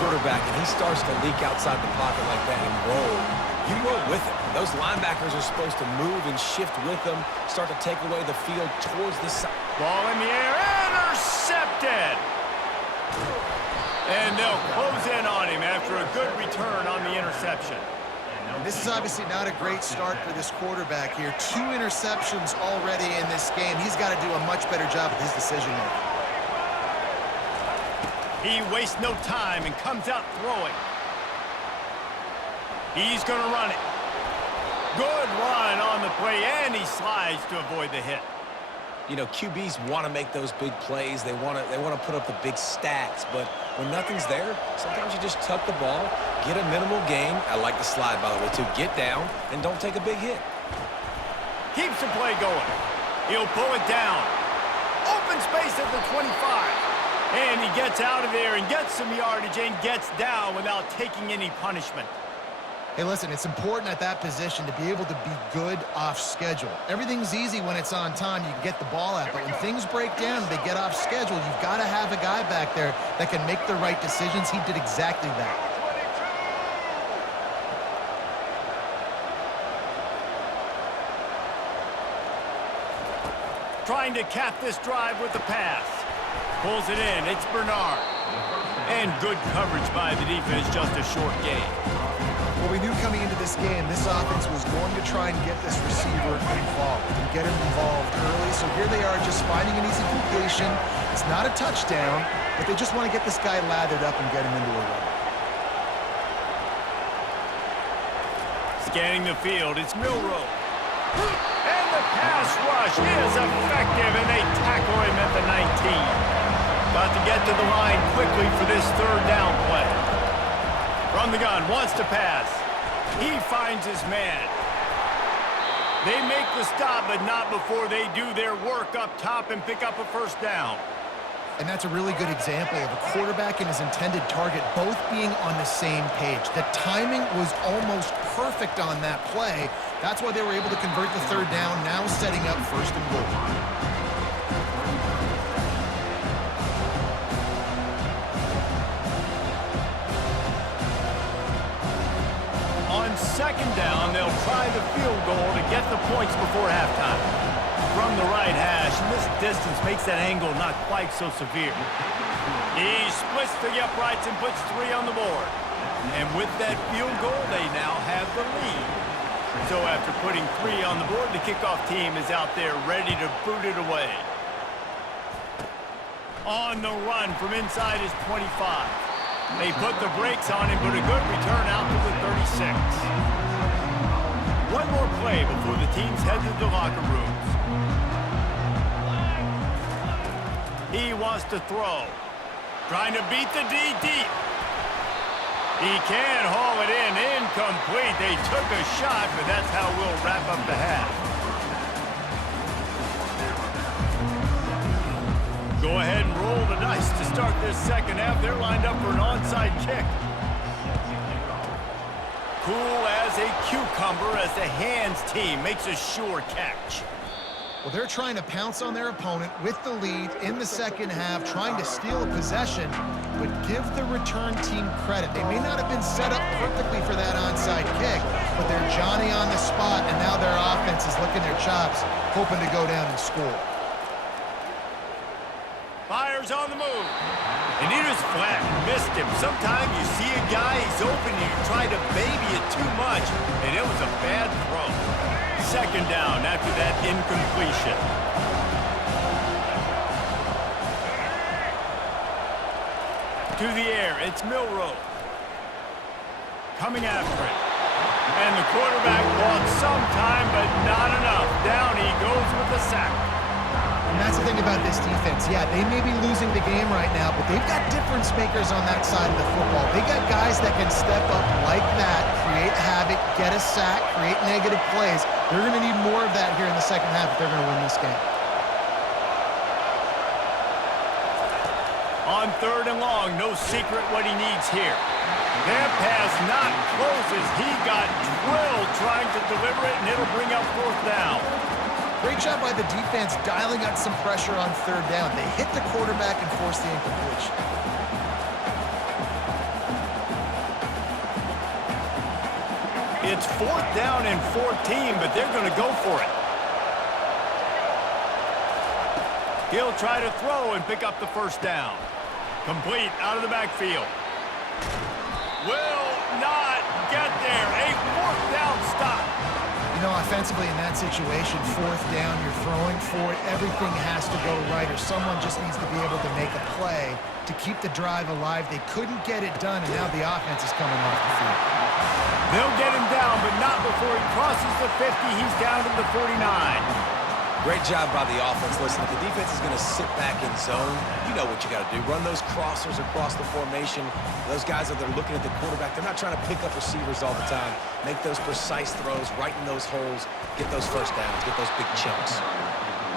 quarterback and he starts to leak outside the pocket like that and roll, you roll with him. Those linebackers are supposed to move and shift with them, start to take away the field towards the side. Ball in the air, intercepted. And they'll close in on him after a good return on the interception. This is obviously not a great start for this quarterback here. 2 interceptions already in this game. He's got to do a much better job with his decision-making. He wastes no time and comes out throwing. He's going to run it. Good run on the play, and he slides to avoid the hit. You know, QBs want to make those big plays. They want to put up the big stats, but when nothing's there, sometimes you just tuck the ball, get a minimal gain. I like the slide, by the way, too. Get down and don't take a big hit. Keeps the play going. He'll pull it down. Open space at the 25. And he gets out of there and gets some yardage and gets down without taking any punishment. Hey, listen, it's important at that position to be able to be good off schedule. Everything's easy when it's on time. You can get the ball out, but when things break down and they get off schedule, you've got to have a guy back there that can make the right decisions. He did exactly that. Trying to cap this drive with the pass. Pulls it in. It's Bernard. And good coverage by the defense, just a short gain. Well, we knew coming into this game, this offense was going to try and get this receiver involved and get him involved early. So here they are just finding an easy completion. It's not a touchdown, but they just want to get this guy lathered up and get him into a run. Scanning the field, it's Milroe. And the pass rush is effective, and they tackle him at the 19. Got to get to the line quickly for this third down play. From the gun, wants to pass. He finds his man. They make the stop, but not before they do their work up top and pick up a first down. And that's a really good example of a quarterback and his intended target both being on the same page. The timing was almost perfect on that play. That's why they were able to convert the third down, now setting up first and goal. On second down, they'll try the field goal to get the points before halftime. From the right hash, and this distance makes that angle not quite so severe. He splits the uprights and puts 3 on the board. And with that field goal, they now have the lead. So after putting 3 on the board, the kickoff team is out there ready to boot it away. On the run from inside his 25. They put the brakes on him, but a good return out to the 36. One more play before the teams head to the locker rooms. He wants to throw. Trying to beat the D deep. He can haul it in. Incomplete. They took a shot, but that's how we'll wrap up the half. Go ahead and roll the dice to start this second half. They're lined up for an onside kick. Cool as a cucumber as the hands team makes a sure catch. Well, they're trying to pounce on their opponent with the lead in the second half, trying to steal a possession, but give the return team credit. They may not have been set up perfectly for that onside kick, but they're Johnny on the spot, and now their offense is licking their chops, hoping to go down and score. Fires on the move. And he just flat missed him. Sometimes you see a guy, he's open, and you try to baby it too much, and it was a bad throw. Second down after that incompletion. To the air, it's Milroe. Coming after it. And the quarterback lost some time, but not enough. Down he goes with the sack. And that's the thing about this defense. Yeah, they may be losing the game right now, but they've got difference makers on that side of the football. They got guys that can step up like that, create havoc, get a sack, create negative plays. They're going to need more of that here in the second half if they're going to win this game. On third and long, no secret what he needs here. That pass not closes. He got drilled trying to deliver it, and it'll bring up fourth down. Great job by the defense dialing up some pressure on third down. They hit the quarterback and forced the incompletion. It's 4th down and 14, but they're going to go for it. He'll try to throw and pick up the first down. Complete out of the backfield. Will not get there. A 4th down stop. You know, offensively in that situation, 4th down, you're throwing for it. Everything has to go right, or someone just needs to be able to make a play to keep the drive alive. They couldn't get it done, and now the offense is coming off the field. They'll get him down, but not before he crosses the 50. He's down to the 49. Great job by the offense. Listen, if the defense is going to sit back in zone, you know what you got to do. Run those crossers across the formation. Those guys that are looking at the quarterback, they're not trying to pick up receivers all the time. Make those precise throws, right in those holes, get those first downs, get those big chunks.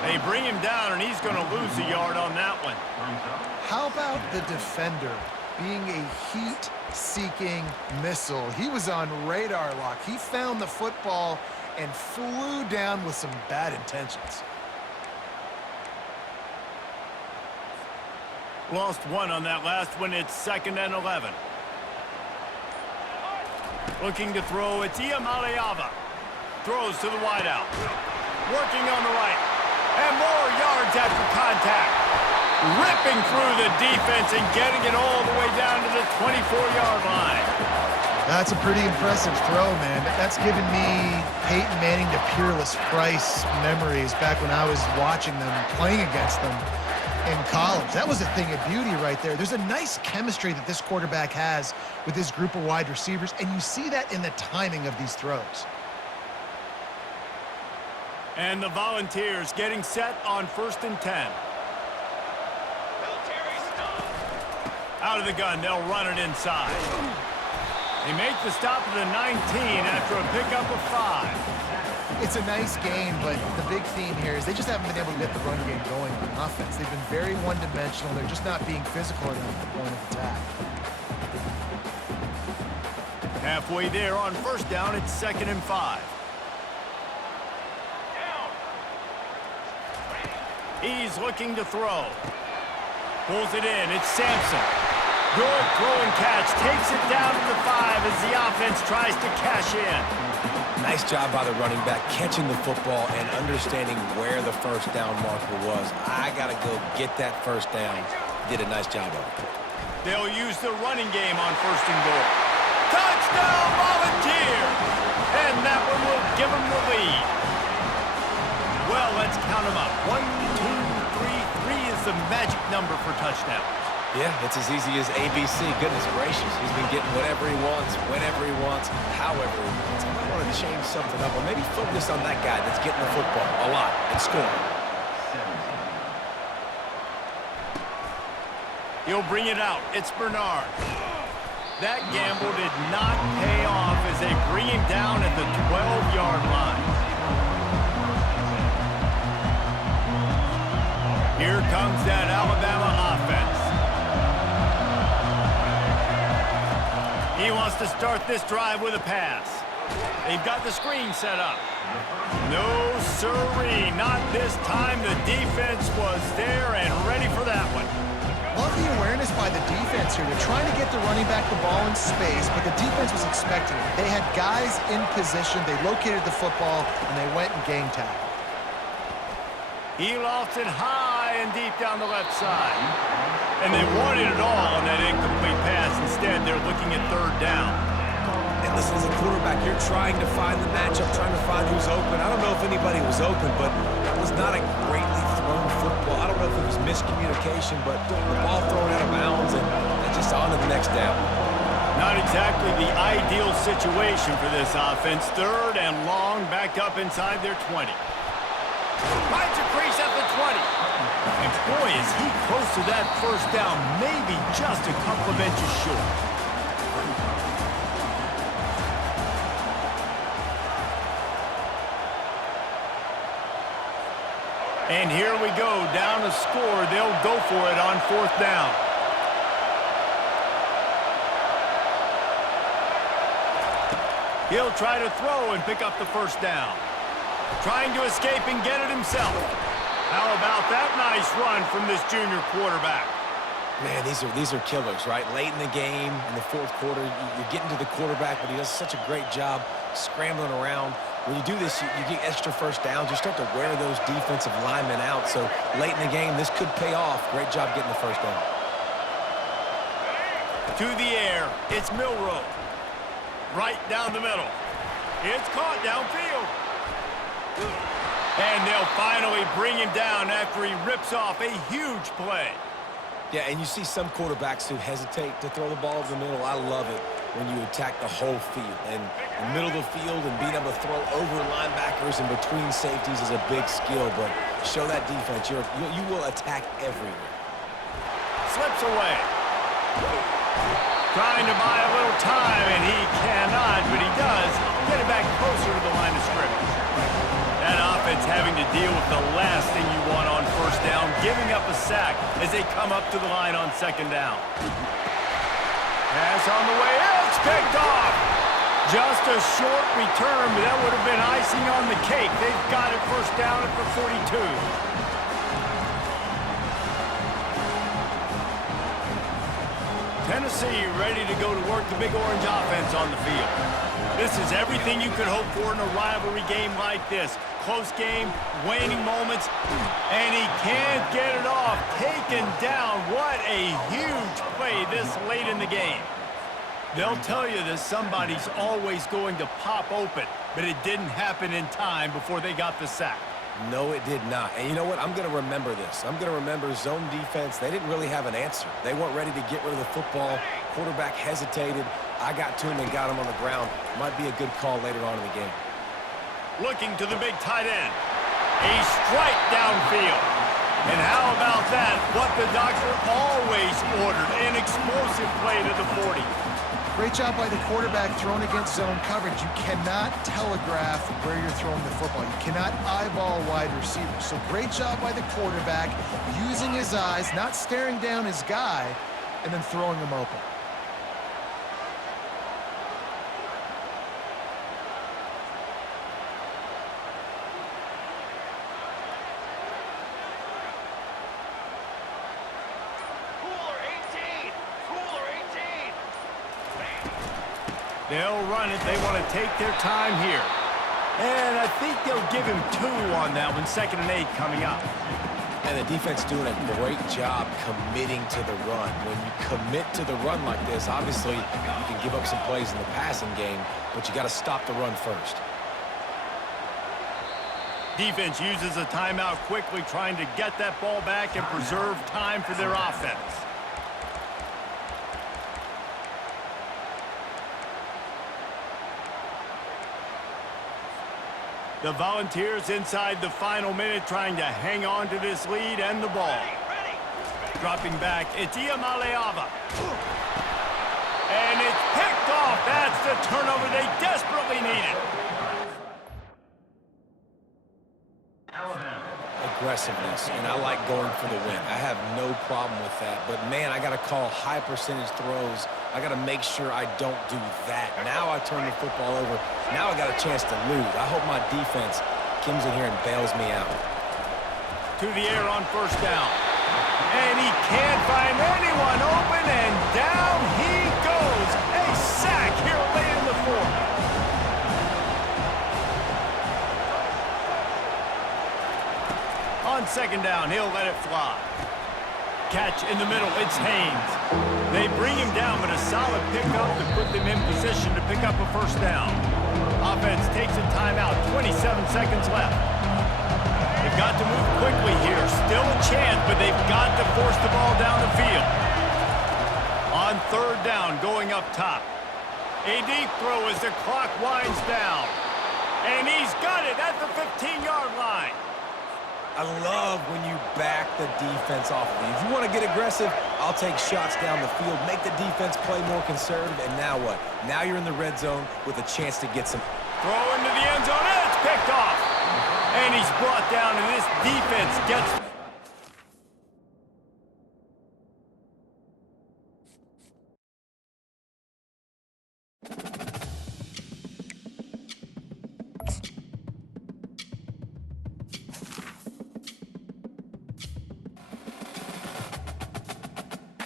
They bring him down, and he's going to lose a yard on that one. How about the defender being a heat-seeking missile? He was on radar lock. He found the football and flew down with some bad intentions. Lost one on that last one. It's 2nd and 11. Looking to throw. It's Iamaleava. Throws to the wideout. Working on the right. And more yards after contact. Ripping through the defense and getting it all the way down to the 24-yard line. That's a pretty impressive throw, man. That's given me Peyton Manning to Peerless Price memories back when I was watching them, playing against them in college. That was a thing of beauty right there. There's a nice chemistry that this quarterback has with this group of wide receivers, and you see that in the timing of these throws. And the Volunteers getting set on 1st and 10. Out of the gun, they'll run it inside. They make the stop at the 19 after a pickup of 5. It's a nice game, but the big theme here is they just haven't been able to get the run game going on offense. They've been very one-dimensional. They're just not being physical enough at the point of attack. Halfway there on 1st down, it's 2nd and 5. He's looking to throw. Pulls it in. It's Sampson. Good throw and catch. Takes it down to the 5 as the offense tries to cash in. Nice job by the running back, catching the football and understanding where the first down marker was. I got to go get that first down. Did a nice job of it. They'll use the running game on 1st and goal. Touchdown, Volunteers! And that one will give them the lead. Well, let's count them up. 1, 2, 3. 3 is the magic number for touchdowns. Yeah, it's as easy as ABC. Goodness gracious. He's been getting whatever he wants, whenever he wants, however he wants. I might want to change something up or maybe focus on that guy that's getting the football a lot and scoring. He'll bring it out. It's Bernard. That gamble did not pay off as they bring him down at the 12-yard line. Here comes that Alabama offense. He wants to start this drive with a pass. They've got the screen set up. No siree, not this time. The defense was there and ready for that one. Love the awareness by the defense here. They're trying to get the running back the ball in space, but the defense was expecting it. They had guys in position. They located the football, and they went and game tackled. He lofts it high and deep down the left side. And they wanted it all on that incomplete pass. Instead, they're looking at 3rd down. And listen, as a quarterback, you're trying to find the matchup, trying to find who's open. I don't know if anybody was open, but that was not a greatly thrown football. I don't know if it was miscommunication, but the ball thrown out of bounds and just on to the next down. Not exactly the ideal situation for this offense. 3rd and long, back up inside their 20. Finds a crease at the 20. And boy, is he close to that first down, maybe just a couple of inches short. And here we go, down a score. They'll go for it on 4th down. He'll try to throw and pick up the first down. Trying to escape and get it himself. How about that nice run from this junior quarterback? Man, these are killers, right? Late in the game, in the fourth quarter, you're getting to the quarterback, but he does such a great job scrambling around. When you do this, you get extra first downs. You start to wear those defensive linemen out. So late in the game, this could pay off. Great job getting the first down. To the air, it's Milroe. Right down the middle. It's caught downfield. And they'll finally bring him down after he rips off a huge play. Yeah, and you see some quarterbacks who hesitate to throw the ball over the middle. I love it when you attack the whole field. And the middle of the field and being able to throw over linebackers and between safeties is a big skill. But show that defense. You will attack everywhere. Slips away. Trying to buy a little time, and he cannot, but he does get it back closer to the line of scrimmage. That offense having to deal with the last thing you want on first down, giving up a sack as they come up to the line on second down. Pass on the way, it's picked off. Just a short return, but that would have been icing on the cake. They've got it first down at the 42. Tennessee ready to go to work the Big Orange offense on the field. This is everything you could hope for in a rivalry game like this. Close game, waning moments, and he can't get it off. Taken down. What a huge play this late in the game. They'll tell you that somebody's always going to pop open, but it didn't happen in time before they got the sack. No, it did not. And you know what? I'm going to remember this. I'm going to remember zone defense. They didn't really have an answer. They weren't ready to get rid of the football. Quarterback hesitated. I got to him and got him on the ground. Might be a good call later on in the game. Looking to the big tight end. A strike downfield. And how about that? What the doctor always ordered. An explosive play to the 40. Great job by the quarterback thrown against zone coverage. You cannot telegraph where you're throwing the football. You cannot eyeball wide receivers. So great job by the quarterback using his eyes, not staring down his guy, and then throwing him open. They'll run it. They want to take their time here. And I think they'll give him 2 on that one. 2nd and 8 coming up. And the defense doing a great job committing to the run. When you commit to the run like this, obviously you can give up some plays in the passing game, but you got to stop the run first. Defense uses a timeout quickly, trying to get that ball back and preserve time for their offense. The Volunteers inside the final minute trying to hang on to this lead and the ball. Dropping back, it's Iamaleava. And it's picked off. That's the turnover they desperately needed. Aggressiveness, and I like going for the win. I have no problem with that. But, man, I got to call high percentage throws. I got to make sure I don't do that. Now I turn the football over. Now I got a chance to lose. I hope my defense comes in here and bails me out. To the air on first down. And he can't find anyone open, and down he goes. A sack here late in the fourth. On second down, he'll let it fly. Catch in the middle, it's Haynes. They bring him down, but a solid pickup to put them in position to pick up a first down. Offense takes a timeout, 27 seconds left. They've got to move quickly here. Still a chance, but they've got to force the ball down the field. On third down, going up top. A deep throw as the clock winds down. And he's got it at the 15-yard line. I love when you back the defense off of you. If you want to get aggressive, I'll take shots down the field, make the defense play more conservative, and now what? Now you're in the red zone with a chance to get some. Throw into the end zone, and it's picked off. And he's brought down, and this defense gets